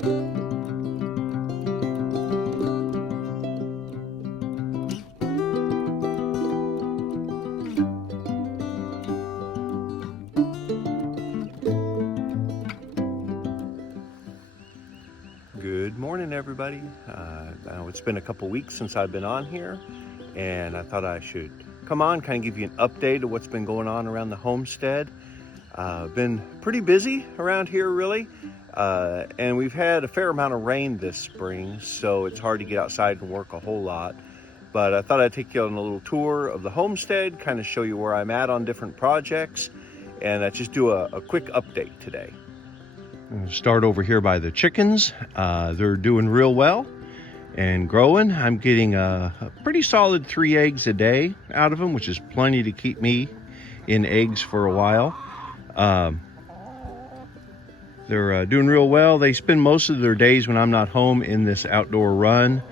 Good morning, everybody. Now it's been a couple weeks since I've been on here, and I thought I should come on, kind of give you an update of what's been going on around the homestead. Been pretty busy around here, really, and we've had a fair amount of rain this spring, so it's hard to get outside and work a whole lot. But I thought I'd take you on a little tour of the homestead, kind of show you where I'm at on different projects, and just do a quick update today. Start over here by the chickens. They're doing real well and growing. I'm getting a pretty solid 3 eggs a day out of them, which is plenty to keep me in eggs for a while. They're doing real well. They spend most of their days when I'm not home in this outdoor run,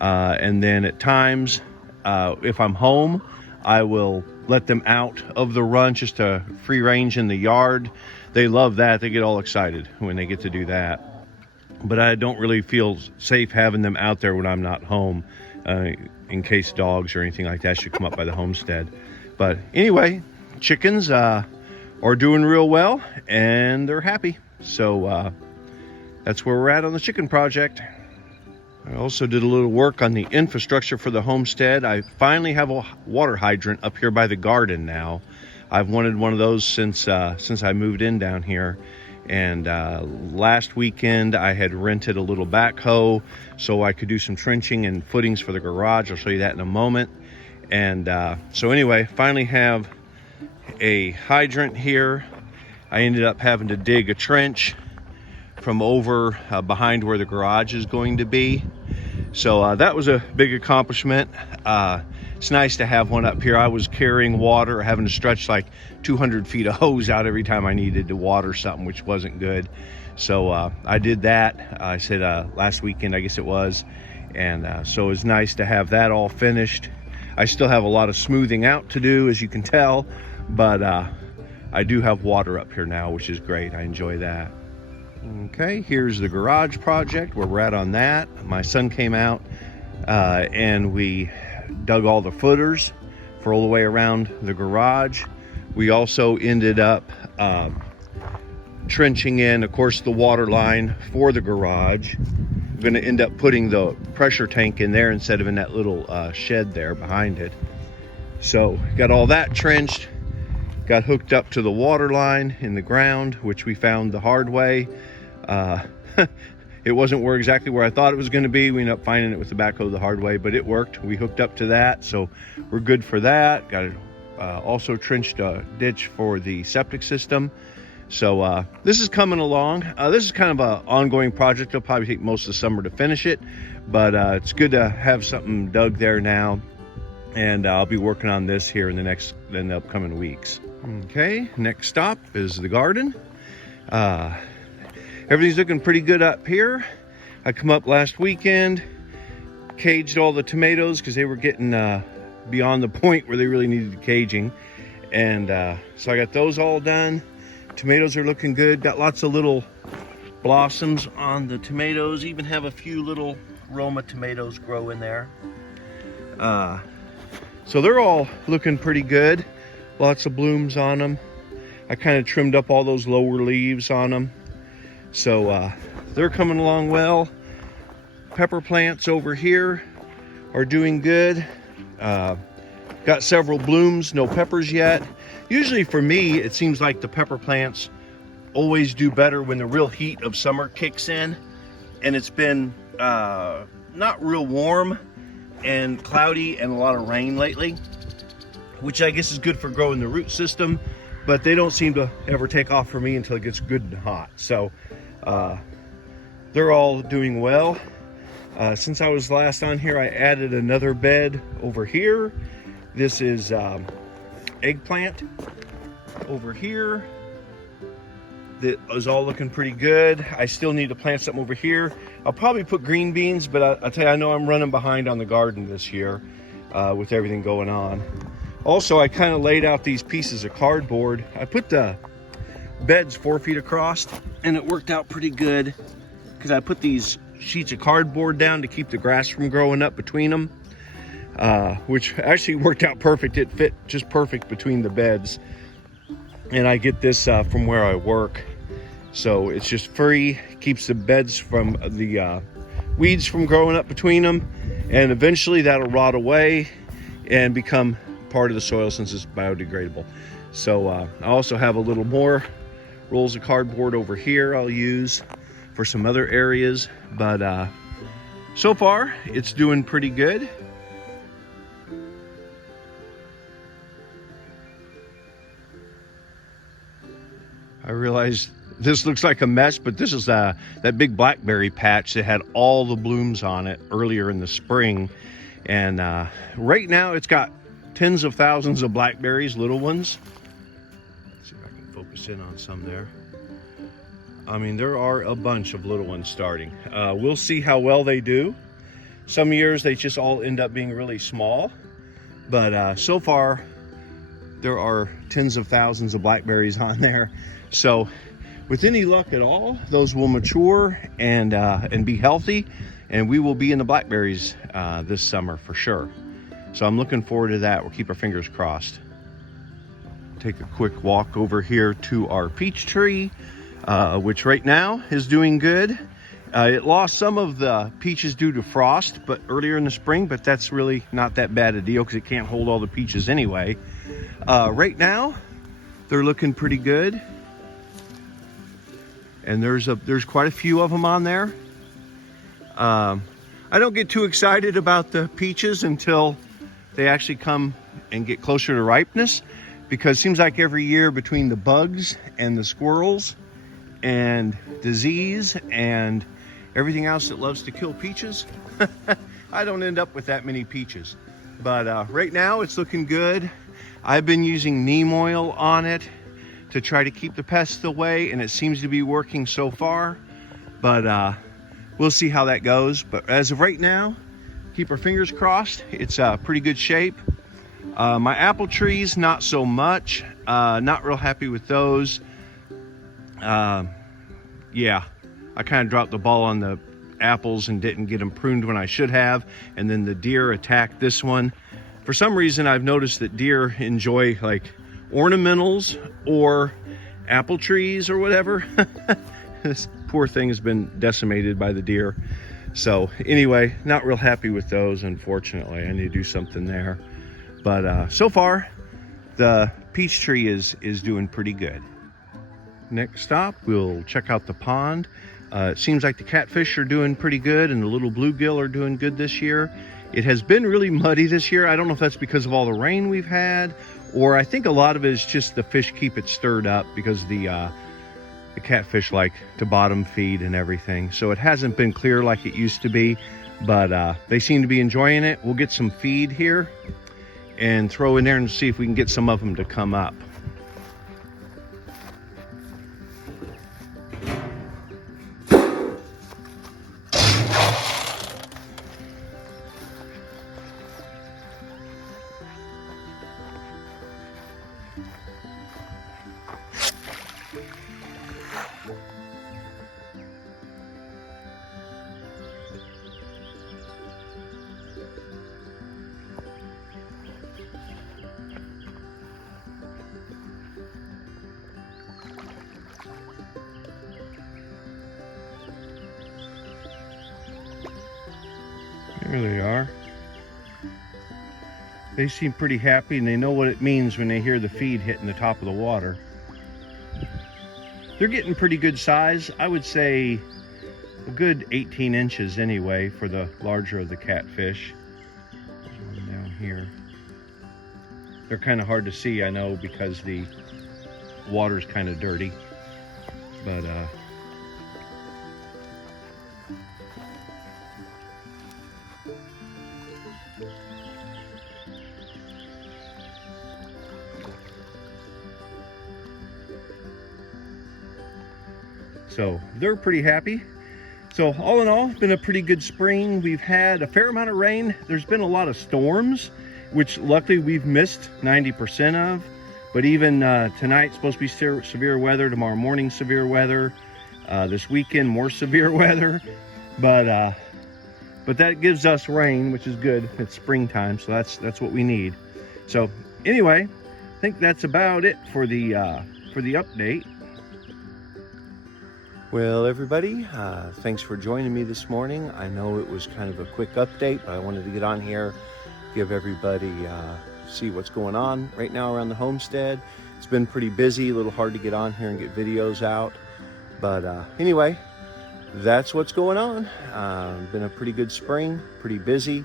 and then at times if I'm home, I will let them out of the run just to free range in the yard. They love that. They get all excited when they get to do that. But I don't really feel safe having them out there when I'm not home, in case dogs or anything like that should come up by the homestead. But anyway, chickens are doing real well and they're happy. So that's where we're at on the chicken project. I also did a little work on the infrastructure for the homestead. I finally have a water hydrant up here by the garden now. I've wanted one of those since I moved in down here. And last weekend I had rented a little backhoe so I could do some trenching and footings for the garage. I'll show you that in a moment. And so anyway, finally have a hydrant here. I ended up having to dig a trench from over behind where the garage is going to be. So that was a big accomplishment. It's nice to have one up here. I was carrying water, having to stretch like 200 feet of hose out every time I needed to water something, which wasn't good. So I did that. I said last weekend, I guess it was. And so it was nice to have that all finished. I still have a lot of smoothing out to do, as you can tell, but I do have water up here now, which is great. I enjoy that. Okay, here's the garage project, where we're at on that. My son came out and we dug all the footers for all the way around the garage. We also ended up trenching in, of course, the water line for the garage. We're going to end up putting the pressure tank in there instead of in that little shed there behind it. So got all that trenched, got hooked up to the water line in the ground, which we found the hard way. It wasn't exactly where I thought it was going to be. We ended up finding it with the backhoe the hard way, but it worked. We hooked up to that, so we're good for that. Got it also trenched a ditch for the septic system. So this is coming along. This is kind of an ongoing project. It'll probably take most of the summer to finish it, but it's good to have something dug there now. And I'll be working on this here in the upcoming weeks. Okay, next stop is the garden. Everything's looking pretty good up here. I come up last weekend, caged all the tomatoes because they were getting beyond the point where they really needed caging. And so I got those all done. Tomatoes are looking good. Got lots of little blossoms on the tomatoes. Even have a few little Roma tomatoes grow in there. So they're all looking pretty good. Lots of blooms on them. I kind of trimmed up all those lower leaves on them. So they're coming along well. Pepper plants over here are doing good. Got several blooms, no peppers yet. Usually for me, it seems like the pepper plants always do better when the real heat of summer kicks in. And it's been not real warm and cloudy and a lot of rain lately, which I guess is good for growing the root system, but they don't seem to ever take off for me until it gets good and hot. So they're all doing well. Since I was last on here, I added another bed over here. This is eggplant over here. That is all looking pretty good. I still need to plant something over here. I'll probably put green beans, but I'll tell you, I know I'm running behind on the garden this year with everything going on. Also, I kind of laid out these pieces of cardboard. I put the beds 4 feet across, and it worked out pretty good. because I put these sheets of cardboard down to keep the grass from growing up between them, which actually worked out perfect. It fit just perfect between the beds. And I get this from where I work. So it's just free, keeps the beds from the weeds from growing up between them. And eventually that'll rot away and become part of the soil since it's biodegradable. So I also have a little more rolls of cardboard over here I'll use for some other areas. But so far it's doing pretty good. I realize this looks like a mess, but this is that big blackberry patch that had all the blooms on it earlier in the spring. And right now it's got tens of thousands of blackberries, little ones. Let's see if I can focus in on some there. I mean, there are a bunch of little ones starting. We'll see how well they do. Some years they just all end up being really small, but so far there are tens of thousands of blackberries on there. So with any luck at all, those will mature and be healthy, and we will be in the blackberries this summer for sure. So I'm looking forward to that. We'll keep our fingers crossed. Take a quick walk over here to our peach tree, which right now is doing good. It lost some of the peaches due to frost, but earlier in the spring, but that's really not that bad a deal because it can't hold all the peaches anyway. Right now, they're looking pretty good. And there's quite a few of them on there. I don't get too excited about the peaches until they actually come and get closer to ripeness, because it seems like every year between the bugs and the squirrels and disease and everything else that loves to kill peaches, I don't end up with that many peaches. But right now it's looking good. I've been using neem oil on it to try to keep the pests away, and it seems to be working so far. But we'll see how that goes. But as of right now, keep our fingers crossed. It's pretty good shape. My apple trees, not so much. Not real happy with those. Yeah, I kind of dropped the ball on the apples and didn't get them pruned when I should have. And then the deer attacked this one. For some reason, I've noticed that deer enjoy like ornamentals or apple trees or whatever. This poor thing has been decimated by the deer. So anyway, not real happy with those, unfortunately. I need to do something there. But so far, the peach tree is doing pretty good. Next stop, we'll check out the pond. It seems like the catfish are doing pretty good, and the little bluegill are doing good this year. It has been really muddy this year. I don't know if that's because of all the rain we've had, or I think a lot of it is just the fish keep it stirred up because the catfish like to bottom feed and everything. So it hasn't been clear like it used to be, but they seem to be enjoying it. We'll get some feed here and throw in there and see if we can get some of them to come up. There they are. They seem pretty happy, and they know what it means when they hear the feed hitting the top of the water. They're getting pretty good size. I would say a good 18 inches anyway for the larger of the catfish. There's one down here. They're kind of hard to see, I know, because the water's kind of dirty. But so they're pretty happy. So all in all, it's been a pretty good spring. We've had a fair amount of rain. There's been a lot of storms, which luckily we've missed 90% of. But even tonight, supposed to be severe weather. Tomorrow morning, severe weather. This weekend, more severe weather, but that gives us rain, which is good. It's springtime, so that's what we need. So anyway, I think that's about it for the update. Well, everybody, thanks for joining me this morning. I know it was kind of a quick update, but I wanted to get on here, give everybody see what's going on right now around the homestead. It's been pretty busy, a little hard to get on here and get videos out, but anyway, that's what's going on. Been a pretty good spring, pretty busy,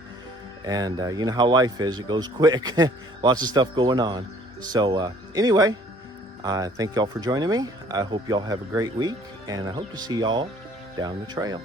and you know how life is, it goes quick. Lots of stuff going on. So anyway, thank y'all for joining me. I hope y'all have a great week, and I hope to see y'all down the trail.